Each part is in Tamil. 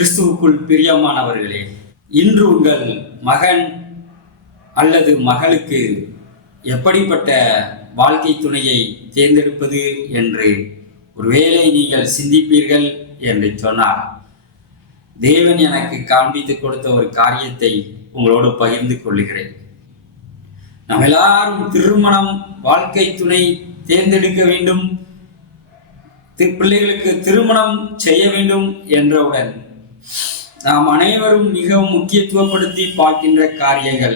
கிறிஸ்துவுக்குள் பிரியமானவர்களே, இன்று உங்கள் மகன் அல்லது மகளுக்கு எப்படிப்பட்ட வாழ்க்கை துணையை தேர்ந்தெடுப்பது என்று ஒருவேளை நீங்கள் சிந்திப்பீர்கள் என்று சொன்னார். தேவன் எனக்கு காண்பித்து கொடுத்த ஒரு காரியத்தை உங்களோடு பகிர்ந்து கொள்கிறேன். நாம் எல்லாரும் திருமணம், வாழ்க்கை துணை தேர்ந்தெடுக்க வேண்டும், பிள்ளைகளுக்கு திருமணம் செய்ய வேண்டும் என்றவுடன் நாம் அனைவரும் மிகவும் முக்கியத்துவப்படுத்தி பார்க்கின்ற காரியங்கள்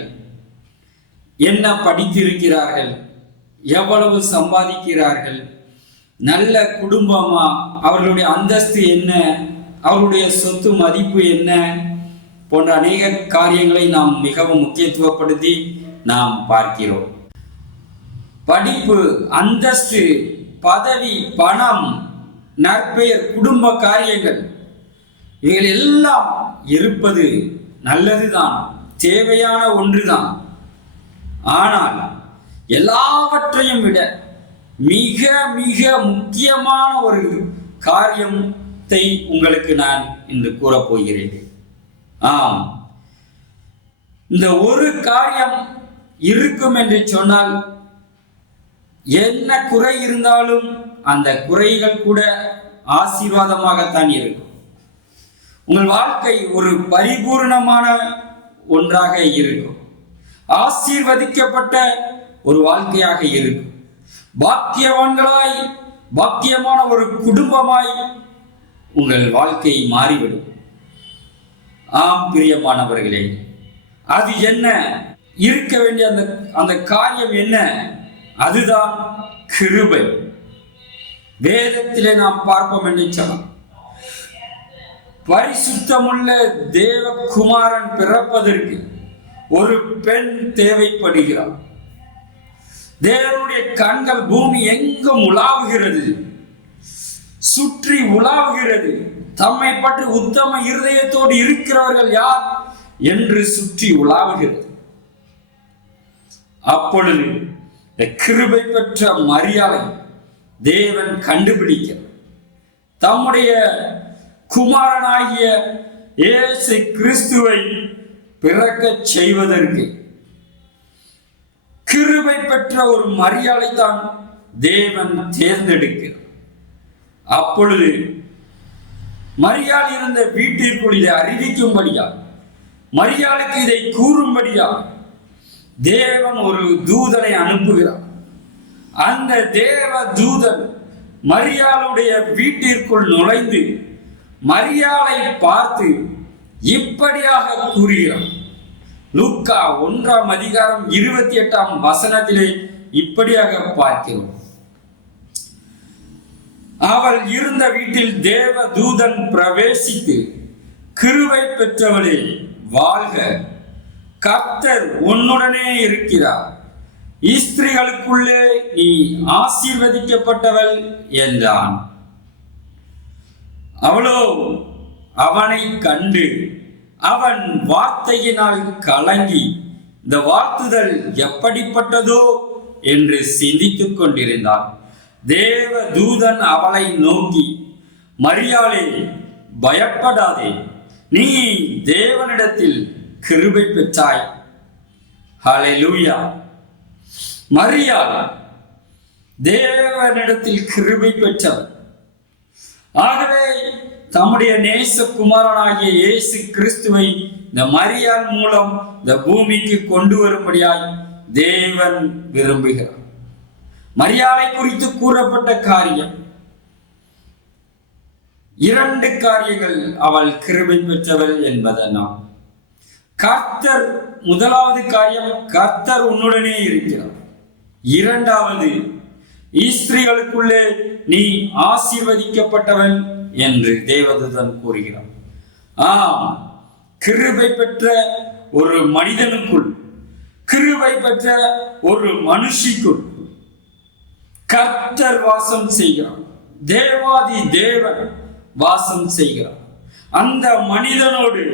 என்ன: படித்திருக்கிறார்கள், எவ்வளவு சம்பாதிக்கிறார்கள், நல்ல குடும்பமா, அவர்களுடைய அந்தஸ்து என்ன, அவருடைய சொத்து மதிப்பு என்ன போன்ற அநேக காரியங்களை நாம் மிகவும் முக்கியத்துவப்படுத்தி நாம் பார்க்கிறோம். படிப்பு, அந்தஸ்து, பதவி, பணம், நற்பெயர், குடும்ப காரியங்கள் இவைகள் எல்லாம் இருப்பது நல்லதுதான், தேவையான ஒன்றுதான். ஆனால் எல்லாவற்றையும் விட மிக மிக முக்கியமான ஒரு காரியத்தை உங்களுக்கு நான் இன்று கூறப்போகிறேன். ஆம், இந்த ஒரு காரியம் இருக்கும் என்று சொன்னால் என்ன குறை இருந்தாலும் அந்த குறைகள் கூட ஆசீர்வாதமாகத்தான் இருக்கும். உங்கள் வாழ்க்கை ஒரு பரிபூர்ணமான ஒன்றாக இருக்கும், ஆசீர்வதிக்கப்பட்ட ஒரு வாழ்க்கையாக இருக்கும், பாக்கியவான்களாய் பாக்கியமான ஒரு குடும்பமாய் உங்கள் வாழ்க்கை மாறிவிடும். ஆம் பிரியமானவர்களே, அது என்ன இருக்க வேண்டிய அந்த காரியம் என்ன? அதுதான் கிருபை. வேதத்திலே நாம் பார்ப்போம் என்று சொன்னோம், பரிசுத்தமுள்ள தேவகுமாரன் பிறப்பதற்கு ஒரு பெண் தேவைப்படுகிறார். தேவனுடைய கண்கள் பூமி எங்கும் உலாவுகிறது, சுற்றி உலாவுகிறது. தம்மை பற்றி உத்தம இருதயத்தோடு இருக்கிறவர்கள் யார் என்று சுற்றி உலாவுகிறது. அப்பொழுது கிருபை பெற்ற மரியாதை தேவன் கண்டுபிடிக்க தம்முடைய குமாரனாகிய இயேசு கிறிஸ்துவை பிறக்க செய்வதற்கு கிருபை பெற்ற ஒரு மரியாதை தான் தேவன் தேர்ந்தெடுக்கிறார். அப்பொழுது மரியாள் இருந்த வீட்டிற்குள் இதை அறிவிக்கும்படியா, மரியாளுக்கு இதை கூறும்படியா தேவன் ஒரு தூதனை அனுப்புகிறார். அந்த தேவ தூதன் மரியாளுடைய வீட்டிற்குள் நுழைந்து மரியாளை பார்த்து இப்படியாக கூறுகிறார். லூக்கா 1:28 இப்படியாக பார்க்கிறோம். அவள் இருந்த வீட்டில் தேவ தூதன் பிரவேசித்து, கிருபை பெற்றவளே வாழ்க, கர்த்தர் உன்னுடனே இருக்கிறார், ஸ்திரீகளுக்குள்ளே நீ ஆசீர்வதிக்கப்பட்டவள் என்றான். அவளோ அவனை கண்டு அவன் வார்த்தையினால் கலங்கி இந்த வாழ்த்துதல் எப்படிப்பட்டதோ என்று சிந்தித்துக் கொண்டிருந்தான். தேவ தூதன் அவளை நோக்கி, மரியாளே பயப்படாதே, நீ தேவனிடத்தில் கிருபை பெற்றாய். ஹல்லேலூயா! மரியாள் தேவனிடத்தில் கிருபை பெற்றவர். ஆகவே தம்முடைய நேசகுமாரனாகிய இயேசு கிறிஸ்துவை இந்த மரியாள் மூலம் இந்த பூமிக்கு கொண்டு வரும்படியாய் தேவன் விரும்புகிறார். மரியாளை குறித்து கூறப்பட்ட காரியம் 2 காரியங்கள். அவள் கிருபை பெற்றவள் என்பதனால் கர்த்தர், முதலாவது காரியம், கர்த்தர் உன்னுடனே இருக்கிறார். 2வது, ஸ்திரீகளுக்குள்ளே நீ ஆசீர்வதிக்கப்பட்டவள் என்று தேவதூதன் கூறுகிறார். ஆம், கிருபை பெற்ற ஒரு மனிதனுக்குள், கிருபை பெற்ற ஒரு மனுஷிக்குள் கர்த்தர் வாசம் செய்கிறார். தேவாதி தேவன் வாசம் செய்கிறார். அந்த மனிதனோடு,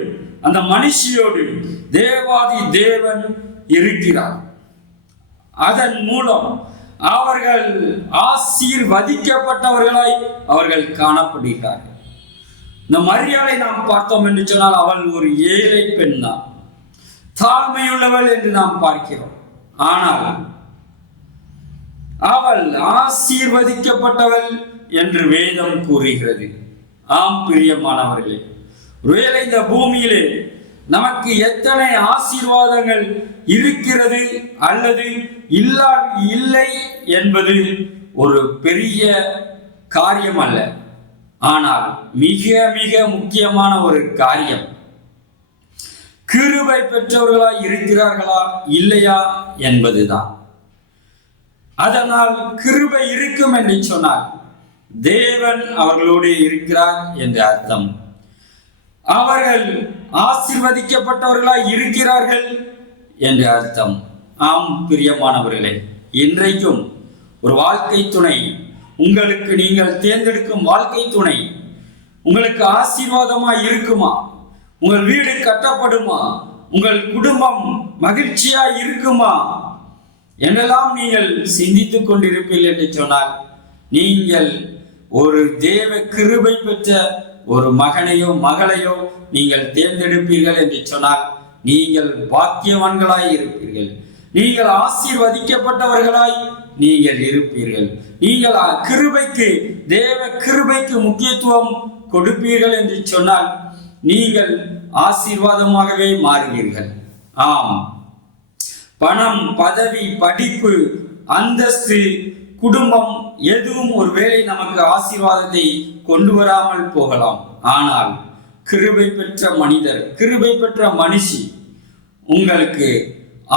அந்த மனுஷியோடு தேவாதி தேவன் இருக்கிறார். அதன் மூலம் அவர்கள் ஆசீர்வதிக்கப்பட்டவர்களாய் அவர்கள் காணப்படுகிறார்கள். இந்த மரியாதை நாம் பார்த்தோம் என்று சொன்னால் அவள் ஒரு ஏழை பெண் தான், தாழ்மையுள்ளவள் என்று நாம் பார்க்கிறோம். ஆனால் அவள் ஆசீர்வதிக்கப்பட்டவள் என்று வேதம் கூறுகிறது. ஆம் பிரியமானவர்களே, ஒருவேளை இந்த பூமியிலே நமக்கு எத்தனை ஆசீர்வாதங்கள் இருக்கிறது அல்லது இல்லை என்பது ஒரு பெரிய காரியம் அல்ல. ஆனால் மிக மிக முக்கியமான ஒரு காரியம், கிருபை பெற்றவர்களா இருக்கிறார்களா இல்லையா என்பதுதான். அதனால் கிருபை இருக்கும் என்று சொன்னால் தேவன் அவர்களோடு இருக்கிறார் என்று அர்த்தம். அவர்கள் ஆசீர்வதிக்கப்பட்டவர்களா இருக்கிறார்கள் என்று அர்த்தம். ஆம் பிரியமானவர்களே, இன்றைக்கும் ஒரு வாழ்க்கை துணை உங்களுக்கு, நீங்கள் தேர்ந்தெடுக்கும் வாழ்க்கை துணை உங்களுக்கு ஆசீர்வாதமா இருக்குமா? உங்கள் வீடு கட்டப்படுமா? உங்கள் குடும்பம் மகிழ்ச்சியா இருக்குமா என்னெல்லாம் நீங்கள் சிந்தித்துக் கொண்டிருப்பீர்கள் என்று சொன்னால், நீங்கள் ஒரு தேவ கிருபை பெற்ற ஒரு மகனையோ மகளையோ நீங்கள் தேர்ந்தெடுப்பீர்கள் என்று சொன்னால் நீங்கள் பாக்கியவான்களாய் இருப்பீர்கள். நீங்கள் ஆசீர்வதிக்கப்பட்டவர்களாய் நீங்கள் இருப்பீர்கள். நீங்கள் கிருபைக்கு, தேவ கிருபைக்கு முக்கியத்துவம் கொடுப்பீர்கள் என்று சொன்னால் நீங்கள் ஆசீர்வாதமாகவே மாறுவீர்கள். ஆம், பணம், பதவி, படிப்பு, அந்தஸ்து, குடும்பம் எதுவும் ஒருவேளை நமக்கு ஆசீர்வாதத்தை கொண்டு வராமல் போகலாம். ஆனால் கிருபை பெற்ற மனிதர், கிருபை பெற்ற மனுஷி உங்களுக்கு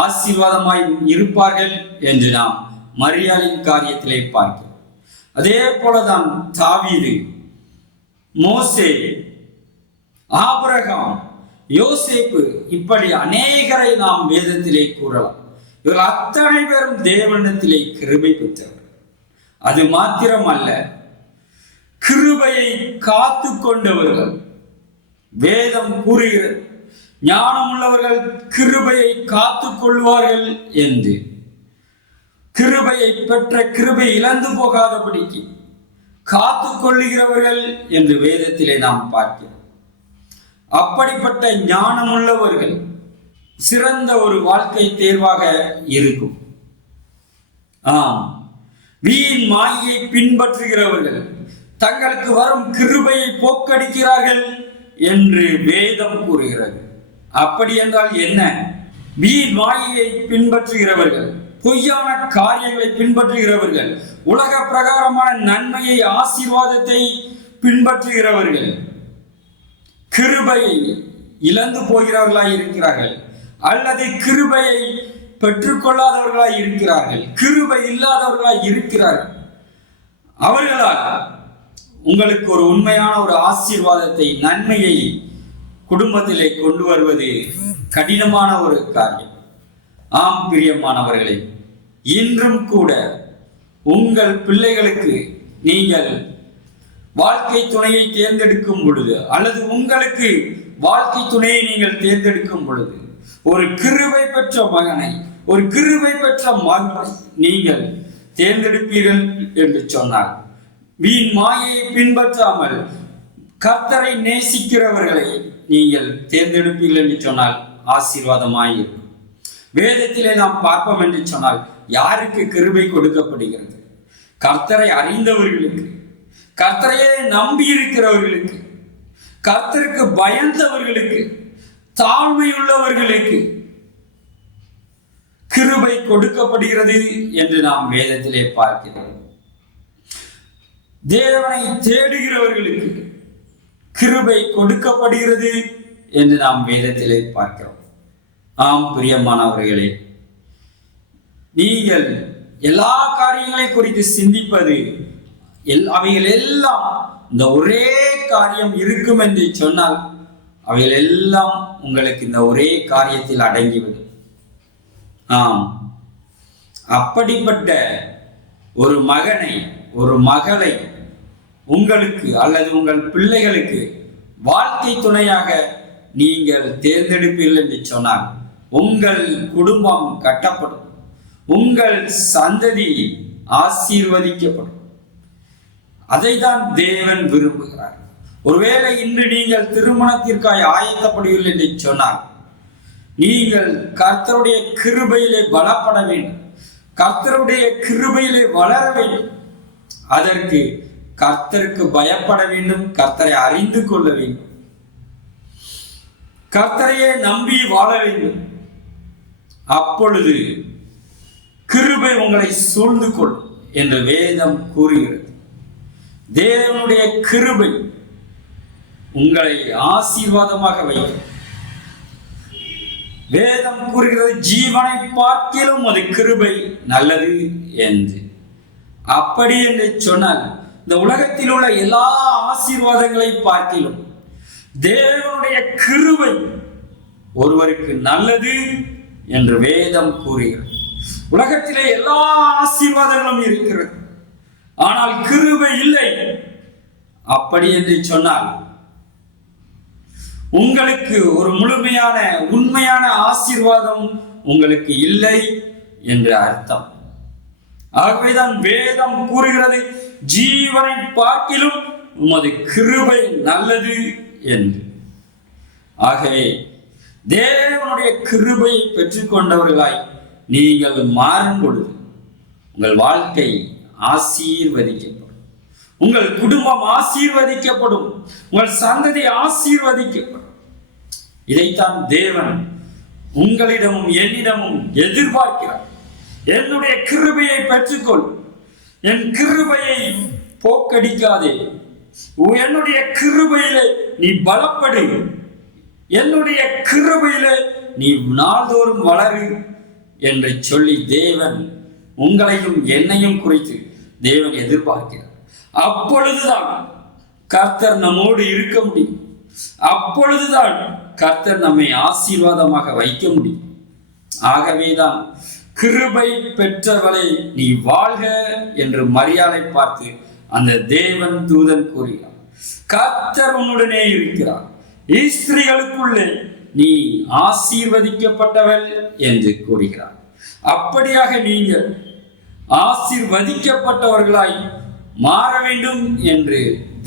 ஆசீர்வாதமாய் இருப்பார்கள் என்று நாம் மரியாளின் காரியத்திலே பார்க்கிறோம். அதே போலதான் தாவீது, மோசே, ஆபிரகாம், யோசேப்பு, இப்படி அநேகரை நாம் வேதத்திலே கூறலாம். இவர்கள் அத்தனை பேரும் தேவனிடத்திலே கிருபை பெற்றவர். அது மாத்திரம் அல்ல, கிருபையை காத்து கொண்டவர்கள். வேதம் கூறுகிறது, ஞானம் உள்ளவர்கள் கிருபையை காத்து கொள்வார்கள் என்று. கிருபையை பெற்ற கிருபை இழந்து போகாதபடிக்கு காத்து கொள்ளுகிறவர்கள் என்று வேதத்திலே நாம் பார்க்கிறோம். அப்படிப்பட்ட ஞானம் உள்ளவர்கள் சிறந்த ஒரு வாழ்க்கை தேர்வாக இருக்கும். ஆம், வீண் மாயை பின்பற்றுகிறவர்கள் தங்களுக்கு வரும் கிருபையை போக்கடிக்கிறார்கள் என்று வேதம் கூறுகிறது. அப்படி என்றால் என்ன? வீண் மாயை பின்பற்றுகிறவர்கள், பொய்யான காரியங்களை பின்பற்றுகிறவர்கள், உலக பிரகாரமான நன்மையை, ஆசீர்வாதத்தை பின்பற்றுகிறவர்கள் கிருபையை இழந்து போகிறவர்களாய் இருக்கிறார்கள், அல்லது கிருபையை பெற்றுக்கொள்ளாதவர்களாய் இருக்கிறார்கள், கிருபை இல்லாதவர்களாய் இருக்கிறார்கள். அவர்களால் உங்களுக்கு ஒரு உண்மையான ஒரு ஆசீர்வாதத்தை, நன்மையை குடும்பத்திலே கொண்டு வருவது கடினமான ஒரு காரியம். ஆம் பிரியமானவர்களே, இன்றும் கூட உங்கள் பிள்ளைகளுக்கு நீங்கள் வாழ்க்கை துணையை தேர்ந்தெடுக்கும் பொழுது, அல்லது உங்களுக்கு வாழ்க்கை துணையை நீங்கள் தேர்ந்தெடுக்கும் பொழுது, ஒரு கிருபை பெற்ற மகனை, ஒரு கிருபை பெற்ற மகளை நீங்கள் தேர்ந்தெடுப்பீர்கள் என்று சொன்னார். வீண் மாயை பின்பற்றாமல் கர்த்தரை நேசிக்கிறவர்களை நீங்கள் தேர்ந்தெடுப்பீர்கள் என்று சொன்னால் ஆசீர்வாதமாயிருக்கும். வேதத்திலே நாம் பார்ப்போம் என்று சொன்னால் யாருக்கு கிருபை கொடுக்கப்படுகிறது? கர்த்தரை அறிந்தவர்களுக்கு, கர்த்தரையே நம்பி இருக்கிறவர்களுக்கு, கர்த்தருக்கு பயந்தவர்களுக்கு, தாழ்மையுள்ளவர்களுக்கு கிருபை கொடுக்கப்படுகிறது என்று நாம் வேதத்திலே பார்க்கிறோம். தேவனை தேடுகிறவர்களுக்கு கிருபை கொடுக்கப்படுகிறது என்று நாம் வேதத்திலே பார்க்கிறோம். ஆம் பிரியமானவர்களே, நீங்கள் எல்லா காரியங்களை குறித்து சிந்திப்பது, அவைகள் எல்லாம் இந்த ஒரே காரியம் இருக்கும் என்று சொன்னால் அவைகள் எல்லாம் உங்களுக்கு இந்த ஒரே காரியத்தில் அடங்கிவிடும். ஆம், அப்படிப்பட்ட ஒரு மகனை, ஒரு மகளை உங்களுக்கு அல்லது உங்கள் பிள்ளைகளுக்கு வாழ்க்கை துணையாக நீங்கள் தேர்ந்தெடுப்பீர்கள் என்று சொன்னால் உங்கள் குடும்பம் கட்டப்படும், உங்கள் சந்ததி ஆசீர்வதிக்கப்படும். அதைதான் தேவன் விரும்புகிறார். ஒருவேளை இன்று நீங்கள் திருமணத்திற்காக ஆயத்தப்படுவீர்கள் என்று சொன்னார், நீங்கள் கர்த்தருடைய கிருபையிலே பலப்பட வேண்டும், கர்த்தருடைய கிருபையிலே வளர வேண்டும். அதற்கு கர்த்தருக்கு பயப்பட வேண்டும், கர்த்தரை அறிந்து கொள்ள வேண்டும், கர்த்தரையே நம்பி வாழ வேண்டும். அப்பொழுது கிருபை உங்களை சூழ்ந்து கொள்ளும் என்று வேதம் கூறுகிறது. தேவனுடைய கிருபை உங்களை ஆசீர்வாதமாக வைக்கும். வேதம் கூறுகிறது, ஜீவனை பார்க்கிலும் அது கிருபை நல்லது என்று. அப்படி என்று சொன்னால் இந்த உலகத்தில் உள்ள எல்லா ஆசீர்வாதங்களை பார்க்கிலும் தேவனுடைய கிருபை ஒருவருக்கு நல்லது என்று வேதம் கூறுகிறது. உலகத்திலே எல்லா ஆசீர்வாதங்களும் இருக்கிறது, ஆனால் கிருபை இல்லை. அப்படி என்று சொன்னால் உங்களுக்கு ஒரு முழுமையான உண்மையான ஆசீர்வாதம் உங்களுக்கு இல்லை என்று அர்த்தம். ஆகவேதான் வேதம் கூறுகிறது, ஜீவனை பார்க்கிலும் உமது கிருபை நல்லது என்று. ஆகவே தேவனுடைய கிருபையை பெற்றுக்கொண்டவர்களாய் நீங்கள் மாறும் பொழுது உங்கள் வாழ்க்கை ஆசீர்வதிக்கப்படும், உங்கள் குடும்பம் ஆசீர்வதிக்கப்படும், உங்கள் சந்ததி ஆசீர்வதிக்கப்படும். இதைத்தான் தேவன் உங்களிடமும் என்னிடமும் எதிர்பார்க்கிறார். என்னுடைய கிருபையை பெற்றுக்கொள், என் கிருபையை போக்கடிக்காதே, என்னுடைய கிருபையிலே நீ பலப்படு, என்னுடைய கிருபையிலே நீ நாள்தோறும் வளரு என்று சொல்லி தேவன் உங்களையும் என்னையும் குறித்து தேவன் எதிர்பார்க்கிறார். அப்பொழுதுதான் கர்த்தர் நம்மோடு இருக்க முடியும், அப்பொழுதுதான் கர்த்தர் நம்மை ஆசீர்வாதமாக வைக்க முடியும். ஆகவேதான் கிருபை பெற்றவளை நீ வாழ்க என்று மரியாதை பார்த்து அந்த தேவன் தூதன் கூறுகிறார். கர்த்தர் உன்னுடனே இருக்கிறார், ஸ்திரீகளுக்குள்ளே நீ ஆசீர்வதிக்கப்பட்டவள் என்று கூறுகிறார். அப்படியாக நீங்கள் ஆசீர்வதிக்கப்பட்டவர்களாய் மாற வேண்டும் என்று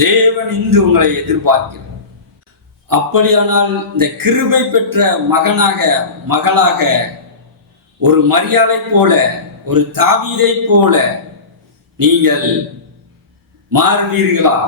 தேவன் இன்று உங்களை எதிர்பார்க்கிறார். அப்படியானால் இந்த கிருபை பெற்ற மகனாக மகளாக ஒரு மரியாதை போல, ஒரு தாவீதை போல நீங்கள் மாறுவீர்களா?